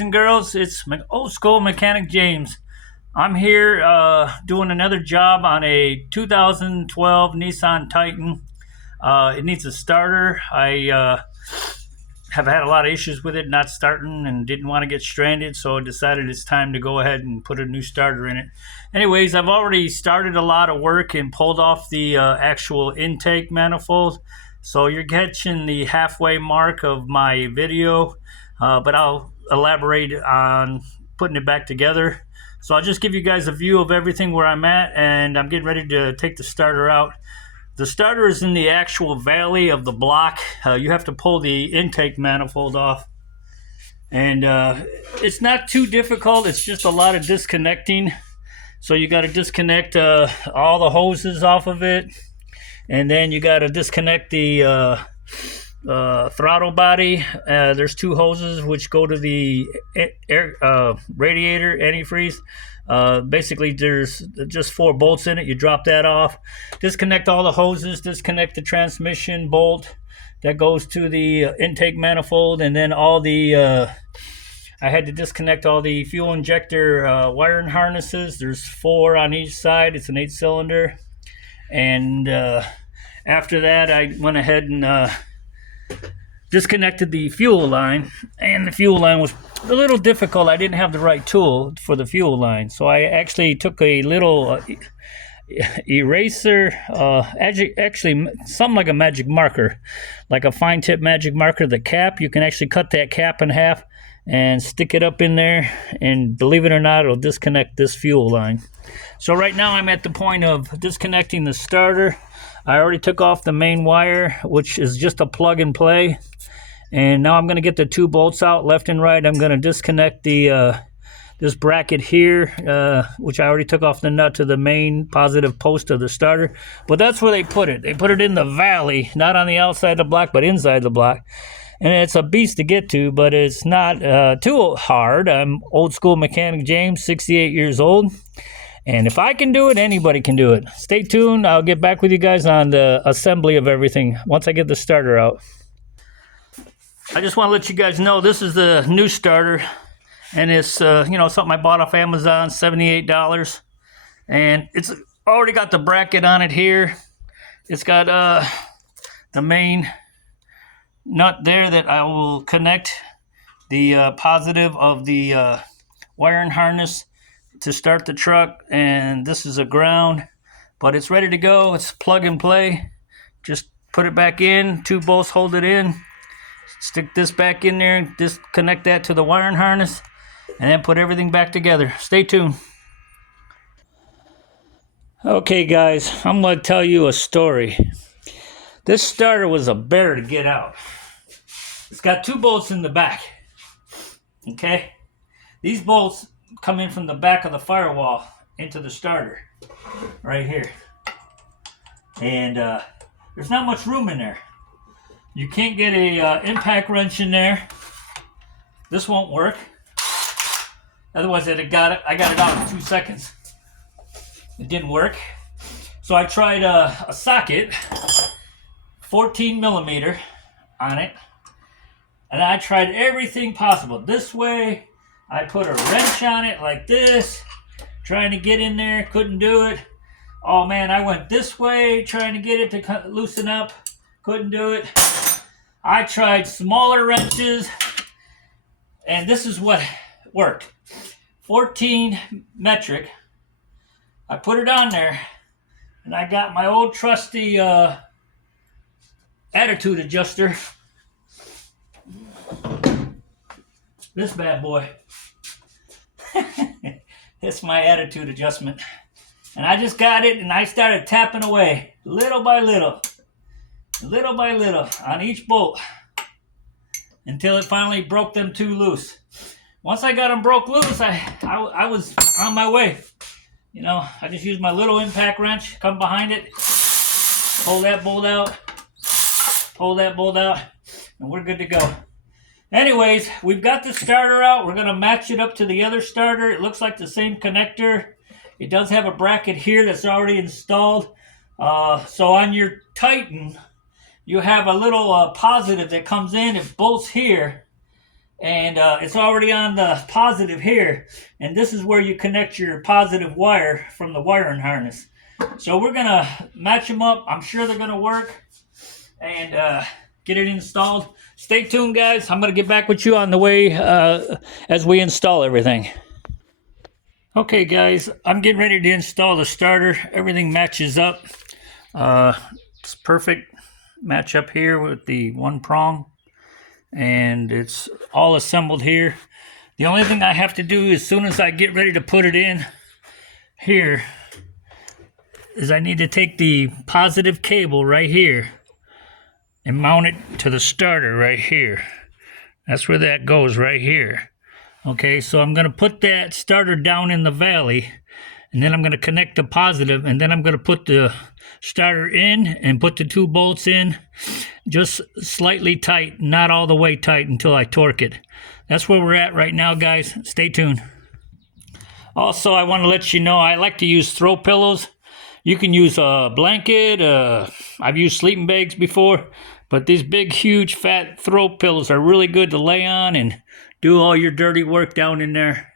And girls, it's old school mechanic James. I'm here doing another job on a 2012 Nissan Titan. It needs a starter. I have had a lot of issues with it not starting and didn't want to get stranded, so I decided it's time to go ahead and put a new starter in it. Anyways, I've already started a lot of work and pulled off the actual intake manifold, so you're catching the halfway mark of my video, but I'll elaborate on putting it back together. So I'll just give you guys a view of everything where I'm at, and I'm getting ready to take the starter out. The starter is in the actual valley of the block. You have to pull the intake manifold off. And it's not too difficult. It's just a lot of disconnecting. So you got to disconnect all the hoses off of it. And then you got to disconnect the throttle body. There's two hoses which go to the air radiator antifreeze. Basically, there's just 4 bolts in it. You drop that off, disconnect all the hoses, disconnect the transmission bolt that goes to the intake manifold, and then all the I had to disconnect all the fuel injector wiring harnesses. There's 4 on each side. It's an 8-cylinder. And after that, I went ahead and disconnected the fuel line, and the fuel line was a little difficult. I didn't have the right tool for the fuel line, so I actually took a little eraser, actually something like a magic marker, like a fine tip magic marker. The cap, you can actually cut that cap in half and stick it up in there, and believe it or not, it'll disconnect this fuel line. So right now I'm at the point of disconnecting the starter. I already took off the main wire, which is just a plug and play. And now I'm going to get the 2 bolts out left and right. I'm going to disconnect the this bracket here, which I already took off the nut to the main positive post of the starter. But that's where they put it. They put it in the valley, not on the outside of the block, but inside the block. And it's a beast to get to, but it's not too hard. I'm old school mechanic James, 68 years old. And if I can do it, anybody can do it. Stay tuned. I'll get back with you guys on the assembly of everything once I get the starter out. I just want to let you guys know this is the new starter, and it's something I bought off Amazon, $78, and it's already got the bracket on it here. It's got the main nut there that I will connect the positive of the wiring harness to start the truck, and this is a ground, but it's ready to go. It's plug and play. Just put it back in, 2 bolts hold it in, stick this back in there, disconnect that to the wiring harness, and then put everything back together. Stay tuned. Okay guys, I'm going to tell you a story. This starter was a bear to get out. It's got 2 bolts in the back. Okay? These bolts come in from the back of the firewall into the starter right here, and there's not much room in there. You can't get a impact wrench in there. This won't work. Otherwise I got it out in 2 seconds. It didn't work, so I tried a socket, 14 millimeter on it, and I tried everything possible. This way, I put a wrench on it like this, trying to get in there, couldn't do it. Oh man, I went this way, trying to get it to loosen up, couldn't do it. I tried smaller wrenches, and this is what worked. 14 metric. I put it on there, and I got my old trusty attitude adjuster. This bad boy. It's my attitude adjustment. And I just got it, and I started tapping away, little by little on each bolt, until it finally broke them 2 loose. Once I got them broke loose, I was on my way. I just used my little impact wrench, come behind it, pull that bolt out, and we're good to go. Anyways, we've got the starter out. We're going to match it up to the other starter. It looks like the same connector. It does have a bracket here that's already installed. So on your Titan, you have a little positive that comes in. It bolts here, and it's already on the positive here, and this is where you connect your positive wire from the wiring harness. So we're gonna match them up. I'm sure they're gonna work, and get it installed. Stay tuned, guys. I'm gonna get back with you on the way as we install everything. Okay, guys, I'm getting ready to install the starter. Everything matches up. It's perfect match up here with the one prong, and it's all assembled here. The only thing I have to do as soon as I get ready to put it in here is I need to take the positive cable right here and mount it to the starter right here. That's where that goes, right here. Okay, so I'm going to put that starter down in the valley, and then I'm going to connect the positive, and then I'm going to put the starter in and put the 2 bolts in just slightly tight, not all the way tight until I torque it. That's where we're at right now, guys. Stay tuned. Also, I want to let you know I like to use throw pillows. You can use a blanket. I've used sleeping bags before, but these big, huge, fat throw pillows are really good to lay on and do all your dirty work down in there.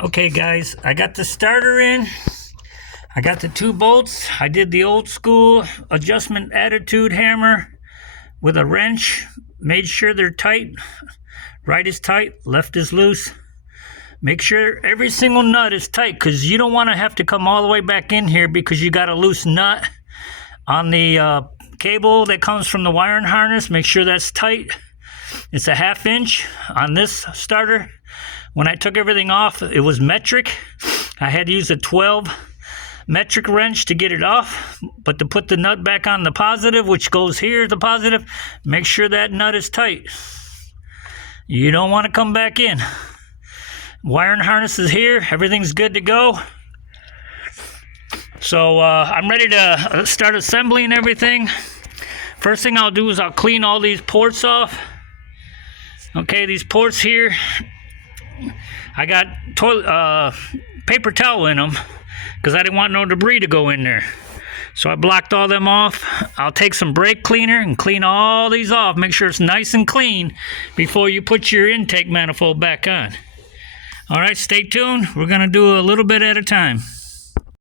Okay, guys, I got the starter in. I got the 2 bolts. I did the old school adjustment attitude hammer with a wrench. Made sure they're tight. Right is tight, left is loose. Make sure every single nut is tight, because you don't want to have to come all the way back in here because you got a loose nut on the cable that comes from the wiring harness. Make sure that's tight. It's a 1/2 inch on this starter. When I took everything off, it was metric. I had to use a 12 metric wrench to get it off, but to put the nut back on the positive, which goes here, the positive, make sure that nut is tight. You don't want to come back in. Wiring harness is here. Everything's good to go. So I'm ready to start assembling everything. First thing I'll do is I'll clean all these ports off. Okay, these ports here, I got paper towel in them because I didn't want no debris to go in there. So I blocked all them off. I'll take some brake cleaner and clean all these off. Make sure it's nice and clean before you put your intake manifold back on. All right, stay tuned. We're going to do a little bit at a time.